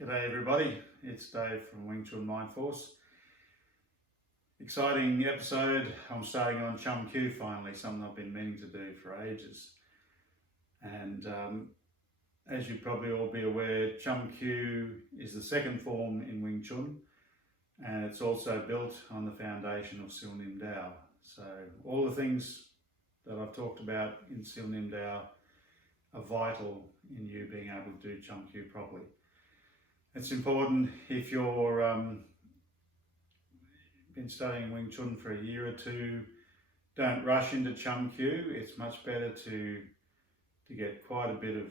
G'day everybody, it's Dave from Wing Chun Mind Force. Exciting episode. I'm starting on Chum Kiu finally, something I've been meaning to do for ages. And as you'd probably all be aware, Chum Kiu is the second form in Wing Chun, and it's also built on the foundation of Siu Nim Dao. So all the things that I've talked about in Siu Nim Dao are vital in you being able to do Chum Kiu properly. It's important if you're been studying Wing Chun for a year or two, don't rush into Chum Kiu. It's much better to get quite a bit of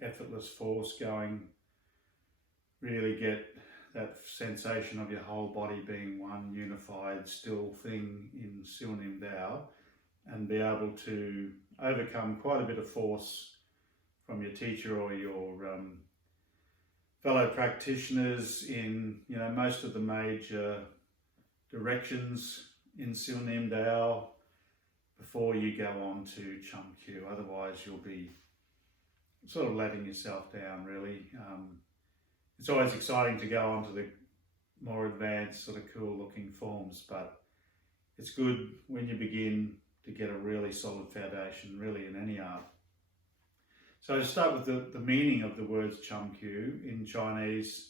effortless force going, really get that sensation of your whole body being one unified still thing in Siu Nim Dao, and be able to overcome quite a bit of force from your teacher or your fellow practitioners in most of the major directions in Siu Nim Dao before you go on to Chum Kiu. Otherwise you'll be sort of letting yourself down really. It's always exciting to go on to the more advanced sort of cool looking forms, but it's good when you begin to get a really solid foundation really in any art. So to start with the meaning of the words Chum Kiu in Chinese,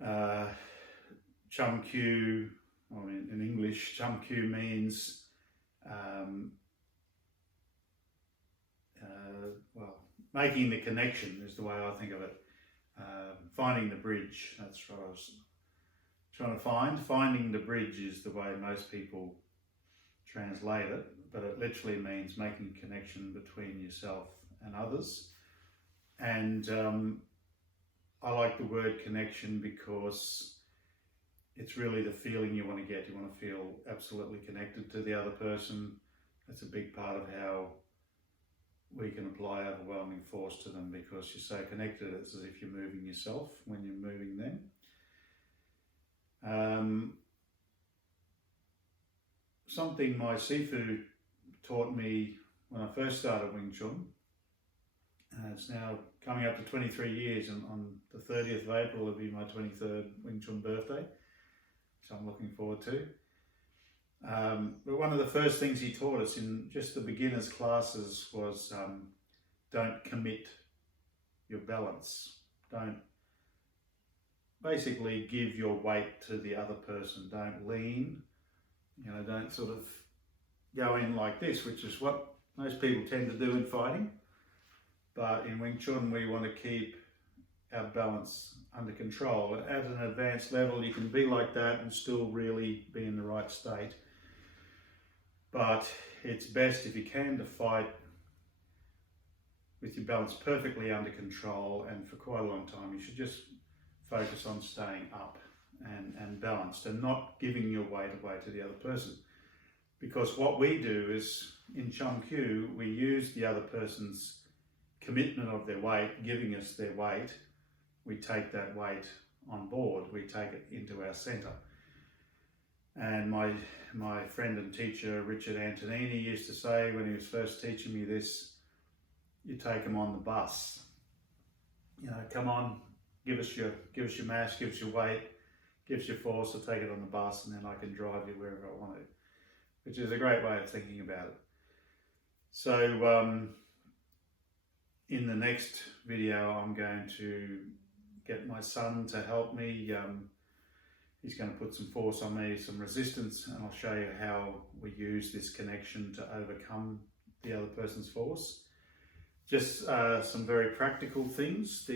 Chum Kiu, or in English, Chum Kiu means, making the connection is the way I think of it. Finding the bridge, that's what I was trying to find. Finding the bridge is the way most people translate it, but it literally means making a connection between yourself and others. And I like the word connection because it's really the feeling you want to get. You want to feel absolutely connected to the other person. That's a big part of how we can apply overwhelming force to them, because you're so connected. It's as if you're moving yourself when you're moving them. Something my Sifu taught me when I first started Wing Chun, it's now coming up to 23 years, and on the 30th of April will be my 23rd Wing Chun birthday, which I'm looking forward to. But one of the first things he taught us in just the beginners classes was don't commit your balance. Don't basically give your weight to the other person. Don't lean, don't sort of go in like this, which is what most people tend to do in fighting. But in Wing Chun, we want to keep our balance under control. At an advanced level, you can be like that and still really be in the right state. But it's best, if you can, to fight with your balance perfectly under control, and for quite a long time. You should just focus on staying up and balanced, and not giving your weight away to the other person. Because what we do is, in Chum Kiu, we use the other person's commitment of their weight, giving us their weight. We take that weight on board, we take it into our centre. And my friend and teacher Richard Antonini used to say, when he was first teaching me this, you take them on the bus. Come on, give us your mass, give us your weight, give us your force, I'll take it on the bus, and then I can drive you wherever I want to. Which is a great way of thinking about it. So in the next video, I'm going to get my son to help me. He's going to put some force on me, some resistance, and I'll show you how we use this connection to overcome the other person's force. Just some very practical things.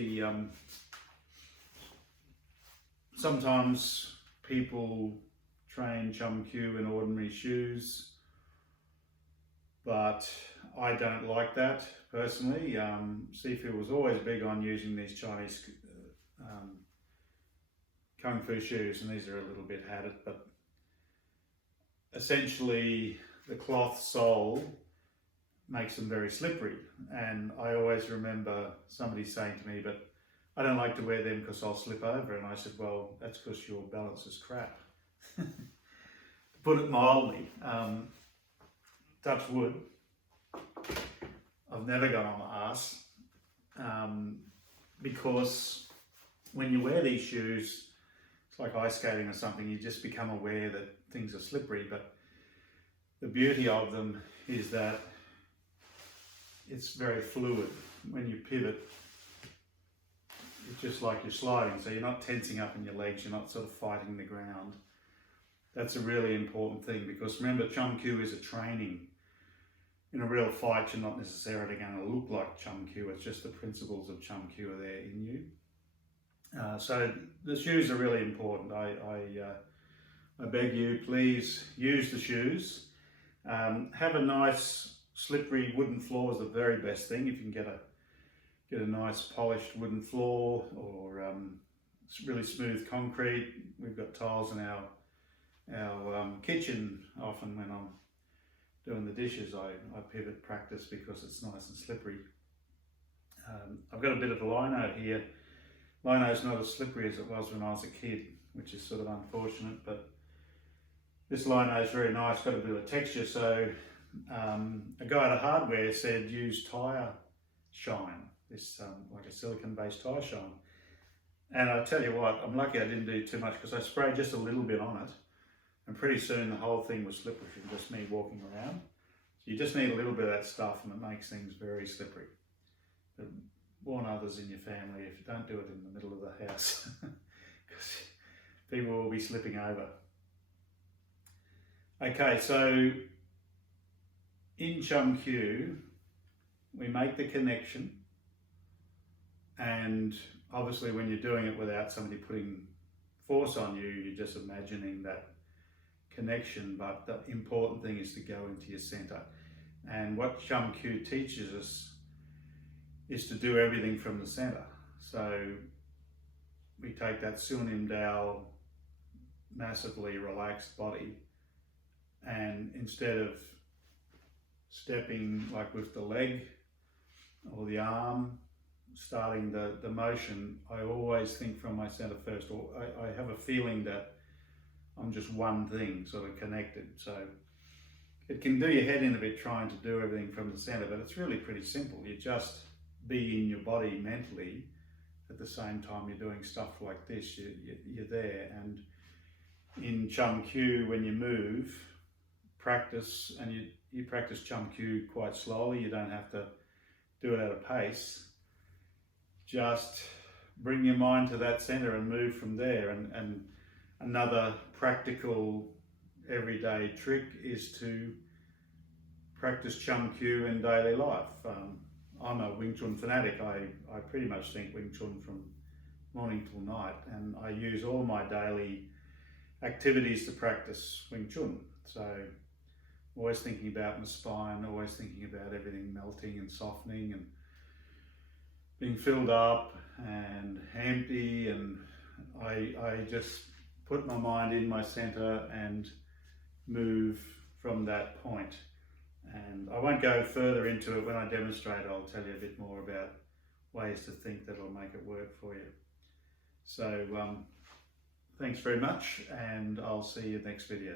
Sometimes people train Chum Kiu in ordinary shoes, but I don't like that personally. Sifu was always big on using these Chinese Kung Fu shoes, and these are a little bit hatted, but essentially the cloth sole makes them very slippery. And I always remember somebody saying to me, but I don't like to wear them because I'll slip over. And I said, well, that's because your balance is crap. To put it mildly, touch wood, I've never gone on my ass because when you wear these shoes, it's like ice skating or something, you just become aware that things are slippery, but the beauty of them is that it's very fluid. When you pivot, it's just like you're sliding, so you're not tensing up in your legs, you're not sort of fighting the ground. That's a really important thing, because remember, Chum Kiu is a training. In a real fight, you're not necessarily going to look like Chum Kiu, it's just the principles of Chum Kiu are there in you. So the shoes are really important. I beg you, please use the shoes. Have a nice slippery wooden floor is the very best thing. If you can get a nice polished wooden floor, or really smooth concrete. We've got tiles in our kitchen. Often when I'm doing the dishes, I pivot practice because it's nice and slippery. I've got a bit of a lino here. Lino's not as slippery as it was when I was a kid, which is sort of unfortunate, but this lino is very nice, got a bit of texture. So a guy at a hardware said use tyre shine, this like a silicon based tyre shine. And I tell you what, I'm lucky I didn't do too much, because I sprayed just a little bit on it, and pretty soon the whole thing was slippery from just me walking around. So you just need a little bit of that stuff, and it makes things very slippery. But warn others in your family if you don't do it in the middle of the house, because people will be slipping over. Okay, so in Chum Kiu, we make the connection, and obviously when you're doing it without somebody putting force on you, you're just imagining that connection, but the important thing is to go into your center. And what Chum Kiu teaches us is to do everything from the center. So we take that Sunim Dao massively relaxed body, and instead of stepping like with the leg or the arm, starting the motion, I always think from my center first, or I have a feeling that I'm just one thing, sort of connected. So it can do your head in a bit trying to do everything from the center, but it's really pretty simple. You just be in your body mentally at the same time you're doing stuff like this. You're there. And in Chum Kiu, when you move, practice, and you practice Chum Kiu quite slowly. You don't have to do it at a pace. Just bring your mind to that center and move from there. And another practical everyday trick is to practice Chum Kiu in daily life. I'm a Wing Chun fanatic. I pretty much think Wing Chun from morning till night, and I use all my daily activities to practice Wing Chun. So always thinking about my spine, always thinking about everything melting and softening and being filled up and empty, and I just put my mind in my center and move from that point. And I won't go further into it. When I demonstrate, I'll tell you a bit more about ways to think that'll make it work for you. So thanks very much, and I'll see you next video.